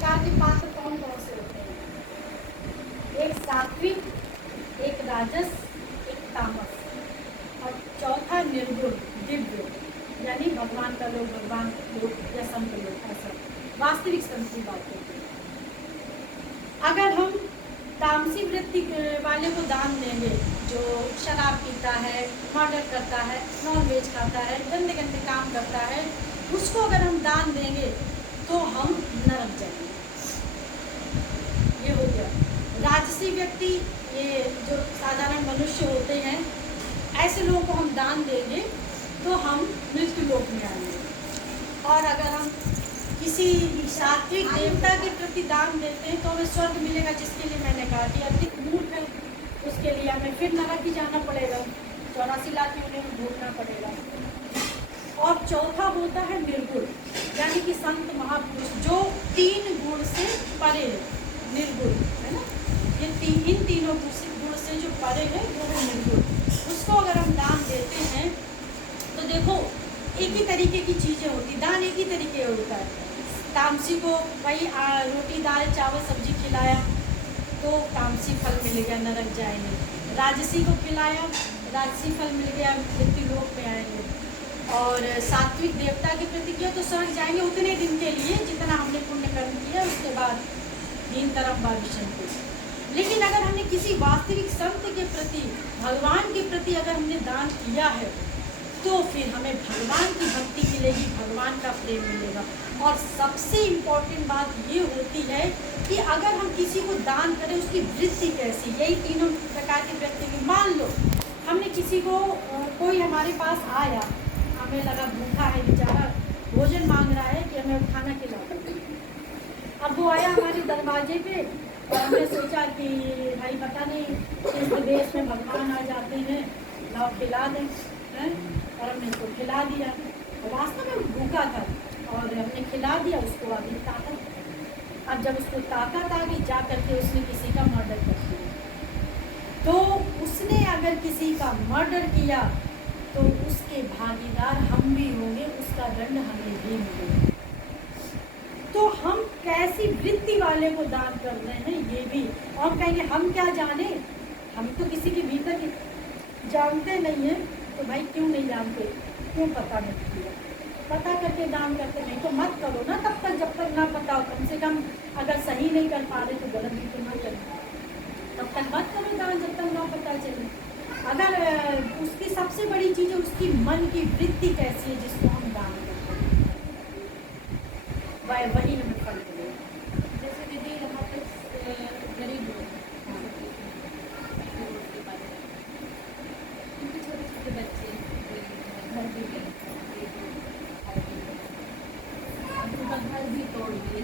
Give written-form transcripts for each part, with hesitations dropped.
प्रकार के पात्र कौन कौन से होते हैं? एक सात्विक, एक राजस, एक तामस, और चौथा निर्गुण दिव्य, यानी भगवान का लोग, भगवान लोग या संत लोग, ऐसा वास्तविक संत की बात करते हैं। अगर हम तामसी वृत्ति वाले को दान देंगे, जो शराब पीता है, मर्डर करता है, नॉन वेज खाता है, गंदे गंदे काम करता है, उसको अगर हम दान देंगे तो हम नरक जाएंगे। ये हो गया। राजसी व्यक्ति, ये जो साधारण मनुष्य होते हैं, ऐसे लोगों को हम दान देंगे तो हम मृत्यु लोक में आएंगे। और अगर हम किसी सात्विक देवता के प्रति दान देते हैं तो हमें स्वर्ग मिलेगा, जिसके लिए मैंने कहा कि अधिक मूर्ख है उसके लिए हमें फिर नरक ही जाना पड़ेगा, 84 लाख उन्हें भोगना पड़ेगा। और चौथा होता है निर्गुण, यानी कि संत महापुरुष जो 3 गुण से परे है, निर्गुण है ना, ये इन तीनों गुण से जो परे है वो है निर्गुण। उसको अगर हम दान देते हैं तो देखो एक ही तरीके की चीज़ें होती, दान एक ही तरीके होता है। तामसी को वही रोटी दाल चावल सब्जी खिलाया तो तामसी फल मिल गया, नरक जाएंगे। राजसी को खिलाया, राजसी फल मिल गया, मृत्यु लोक में आएंगे। और सात्विक देवता के प्रति किया तो स्वर्ग जाएंगे उतने दिन के लिए जितना हमने पुण्य कर्म किया, उसके बाद दीन तरम भविष्य को। लेकिन अगर हमने किसी वास्तविक संत के प्रति, भगवान के प्रति अगर हमने दान किया है तो फिर हमें भगवान की भक्ति मिलेगी, भगवान का प्रेम मिलेगा। और सबसे इम्पोर्टेंट बात ये होती है कि अगर हम किसी को दान करें उसकी वृत्ति कैसी, यही तीनों प्रकार के व्यक्ति की। मान लो हमने किसी को, कोई हमारे पास आया, हमें लगा भूखा है बेचारा, भोजन मांग रहा है कि हमें खाना खिलाओ। अब वो आया हमारे दरवाजे पे और हमने सोचा कि भाई पता नहीं किस देश में भगवान आ जाते हैं, लाओ खिला दें, और हमने उसको खिला दिया। वास्तव में भूखा था और हमने खिला दिया उसको, अभी ताकत। अब जब उसको ताकत आ गई, जा करके उसने किसी का मर्डर कर दिया। तो उसने अगर किसी का मर्डर किया तो उसके भागीदार हम भी होंगे, उसका दंड हमें भी मिलेगा। तो हम कैसी वृत्ति वाले को दान कर रहे हैं ये भी। और कहेंगे हम क्या जाने, हम तो किसी के भीतर जानते नहीं है, तो भाई क्यों नहीं जानते, क्यों पता नहीं किया, पता करके दान करते नहीं तो मत करो ना तब तक जब तक ना पता हो। कम से कम अगर सही नहीं कर पा रहे तो गलत भी तो ना करें, तब तक मत करो दान जब तक ना पता चले। अगर उसकी सबसे बड़ी चीज़ है उसकी मन की वृत्ति कैसी है जिसको हम दान करते हैं, वही हमें फल मिलेगा। जैसे दीदी यहाँ पे गरीब लोग, उनके छोटे छोटे बच्चे घर भी गए, घर भी तोड़ दिए।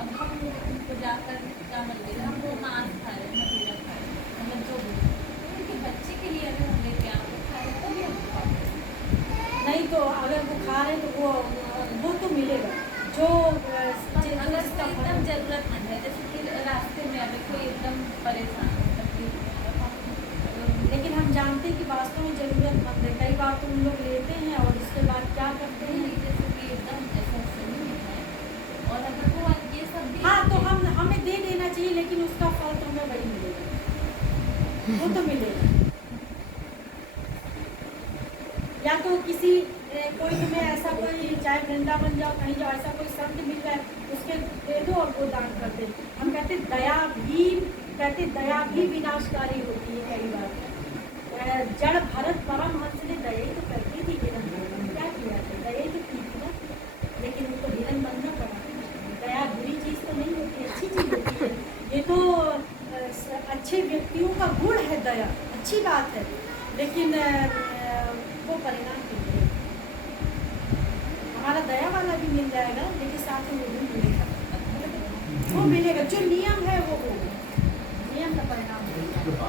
अब हम उनको जाकर क्या मिल गया, हम वो मांस खा रहे हैं, मदिरा खा रहे हैं, मतलब जो भी उनके बच्चे के लिए अगर हम लेके आए तो खा रहे तो भी हम खा रहे। नहीं तो अगर वो खा रहे तो वो तो मिलेगा जो अगर एकदम जरूरतमंद है, जैसे कि रास्ते में अगर कोई एकदम परेशान है, लेकिन हम जानते हैं कि वास्तव में जरूरतमंद है। कई बार तो उन लोग लेते हैं और उसके बाद क्या करते हैं, जैसे कि एकदम ऐसा सही है। और अगर वो ये सब भी हाँ तो हमें दे देना चाहिए, लेकिन उसका फल तो हमें वही मिलेगा, वो तो मिलेगा। या तो किसी कोई तुम्हें ऐसा कोई, चाहे वृंदावन जाओ कहीं जाओ, ऐसा कोई संत मिल जाए उसके दे दो और वो दान कर दे। हम कहते दया भी विनाशकारी होती है। कई बार जड़ भरत परमहंस ने दया ही तो करती थी, हिरन क्या किया था, दया ही तो की थी ना, लेकिन वो तो हिरन बनना पड़ा। दया बुरी चीज़ तो नहीं होती, अच्छी चीज़ होती है। ये तो अच्छे व्यक्तियों का गुण है दया, अच्छी बात है, लेकिन वो परिणाम नहीं मिलेगा। हमारा दया वाला भी मिल जाएगा, लेकिन साथ में वो भी मिलेगा, वो मिलेगा जो नियम है वो होगा, नियम का परिणाम होगा।